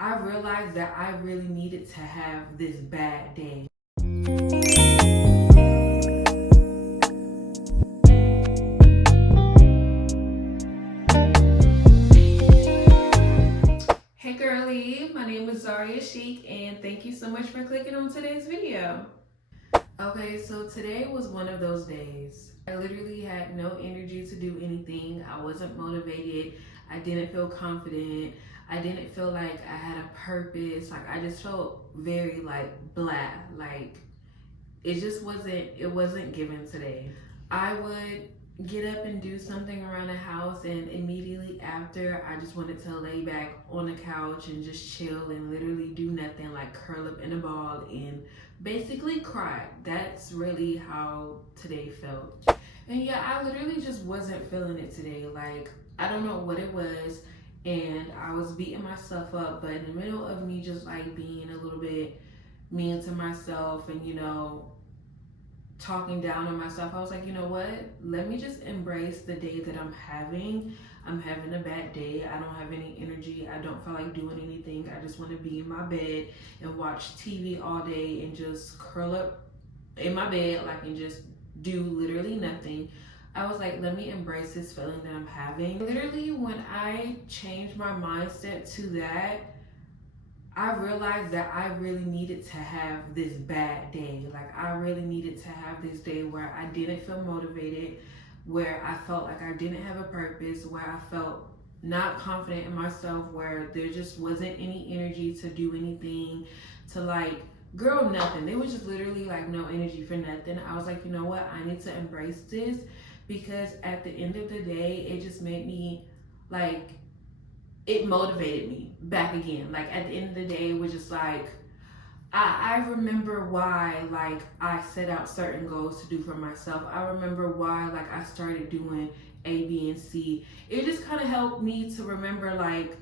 I realized that I really needed to have this bad day. Hey girlie, my name is Chic and thank you so much for clicking on today's video. Okay, so today was one of those days. I literally had no energy to do anything. I wasn't motivated. I didn't feel confident. I didn't feel like I had a purpose. Like I just felt very like blah. Like it wasn't given today. I would get up and do something around the house, and immediately after I just wanted to lay back on the couch and just chill and literally do nothing, like curl up in a ball and basically cry. That's really how today felt. And yeah, I literally just wasn't feeling it today. Like I don't know what it was, and I was beating myself up, but in the middle of me just like being a little bit mean to myself and talking down on myself, I was like, you know what? Let me just embrace the day that I'm having. I'm having a bad day. I don't have any energy. I don't feel like doing anything. I just want to be in my bed and watch TV all day and just curl up in my bed like and just do literally nothing. I was like, let me embrace this feeling that I'm having. Literally, when I changed my mindset to that, I realized that I really needed to have this bad day. Like I really needed to have this day where I didn't feel motivated, where I felt like I didn't have a purpose, where I felt not confident in myself, where there just wasn't any energy to do anything, to like, girl, nothing. There was just literally like no energy for nothing. I was like, you know what? I need to embrace this because at the end of the day, it just made me like, it motivated me back again. Like at the end of the day, it was just like I remember why like I set out certain goals to do for myself. I remember why like I started doing A, B, and C. It just kind of helped me to remember like,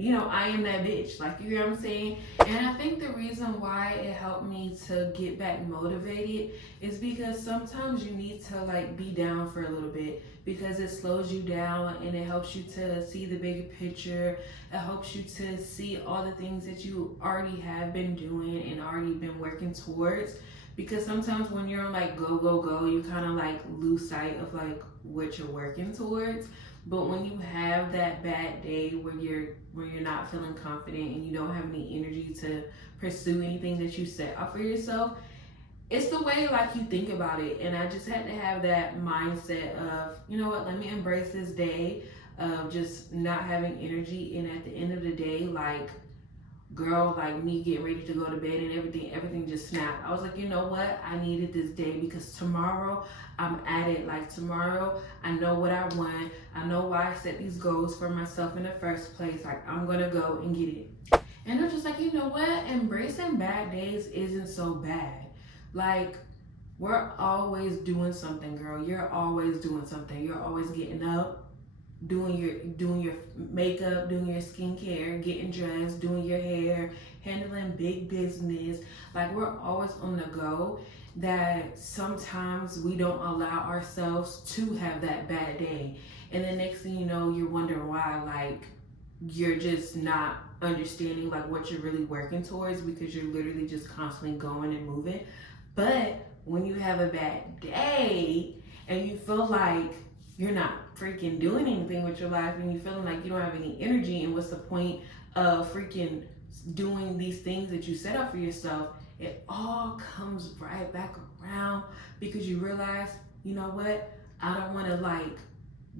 I am that bitch. Like, you know what I'm saying? And I think the reason why it helped me to get back motivated is because sometimes you need to like be down for a little bit because it slows you down and it helps you to see the bigger picture. It helps you to see all the things that you already have been doing and already been working towards. Because sometimes when you're on like go, go, go, you kind of like lose sight of like what you're working towards. But when you have that bad day where you're not feeling confident and you don't have any energy to pursue anything that you set up for yourself, it's the way like you think about it. And I just had to have that mindset of, you know what, let me embrace this day of just not having energy. And at the end of the day, like, girl, like me getting ready to go to bed and everything just snapped. I was like, you know what? I needed this day because tomorrow I'm at it. Like tomorrow, I know what I want. I know why I set these goals for myself in the first place. Like I'm gonna go and get it. And I'm just like, you know what? Embracing bad days isn't so bad. Like we're always doing something, girl. You're always doing something. You're always getting up, doing your makeup, doing your skincare, getting dressed, doing your hair, handling big business. Like we're always on the go, that sometimes we don't allow ourselves to have that bad day. And the next thing you know, you're wondering why like you're just not understanding like what you're really working towards because you're literally just constantly going and moving. But when you have a bad day and you feel like you're not freaking doing anything with your life and you're feeling like you don't have any energy, and what's the point of freaking doing these things that you set up for yourself, it all comes right back around because you realize, you know what, I don't want to like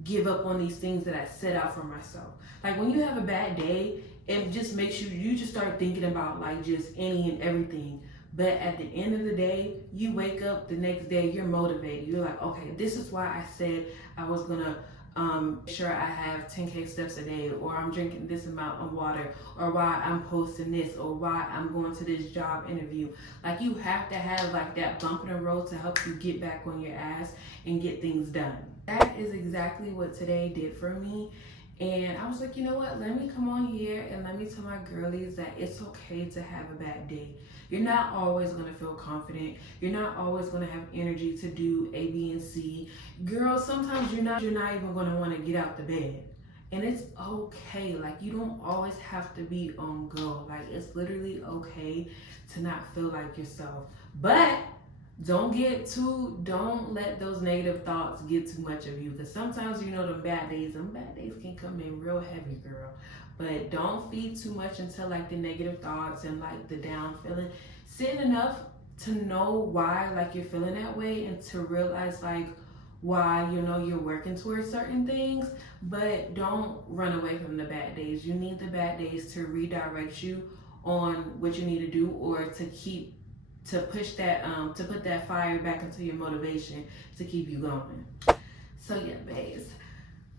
give up on these things that I set out for myself. Like when you have a bad day, it just makes you just start thinking about like just any and everything. But at the end of the day, you wake up the next day, you're motivated. You're like, okay, this is why I said I was gonna make sure I have 10K steps a day, or I'm drinking this amount of water, or why I'm posting this, or why I'm going to this job interview. Like you have to have like that bump in the road to help you get back on your ass and get things done. That is exactly what today did for me. And I was like, you know what? Let me come on here and let me tell my girlies that it's okay to have a bad day. You're not always going to feel confident. You're not always going to have energy to do A, B, and C. Girl, sometimes you're not even going to want to get out the bed. And it's okay. Like, you don't always have to be on go. Like, it's literally okay to not feel like yourself. But don't let those negative thoughts get too much of you. Because sometimes, you know, them bad days can come in real heavy, girl. But don't feed too much into like the negative thoughts and like the down feeling. Sit enough to know why like you're feeling that way, and to realize like why, you know, you're working towards certain things. But don't run away from the bad days. You need the bad days to redirect you on what you need to do, or to push that to put that fire back into your motivation to keep you going. So yeah, babes,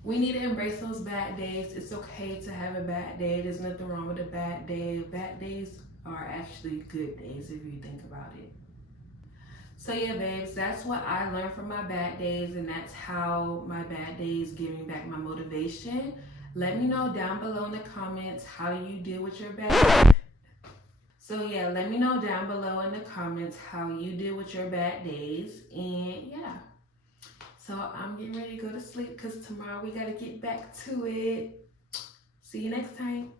we need to embrace those bad days. It's okay to have a bad day. There's nothing wrong with a bad day. Bad days are actually good days if you think about it. So yeah, babes, that's what I learned from my bad days, and that's how my bad days give me back my motivation. Let me know down below in the comments, how do you deal with your bad. So yeah, let me know down below in the comments how you deal with your bad days. And yeah, so I'm getting ready to go to sleep because tomorrow we got to get back to it. See you next time.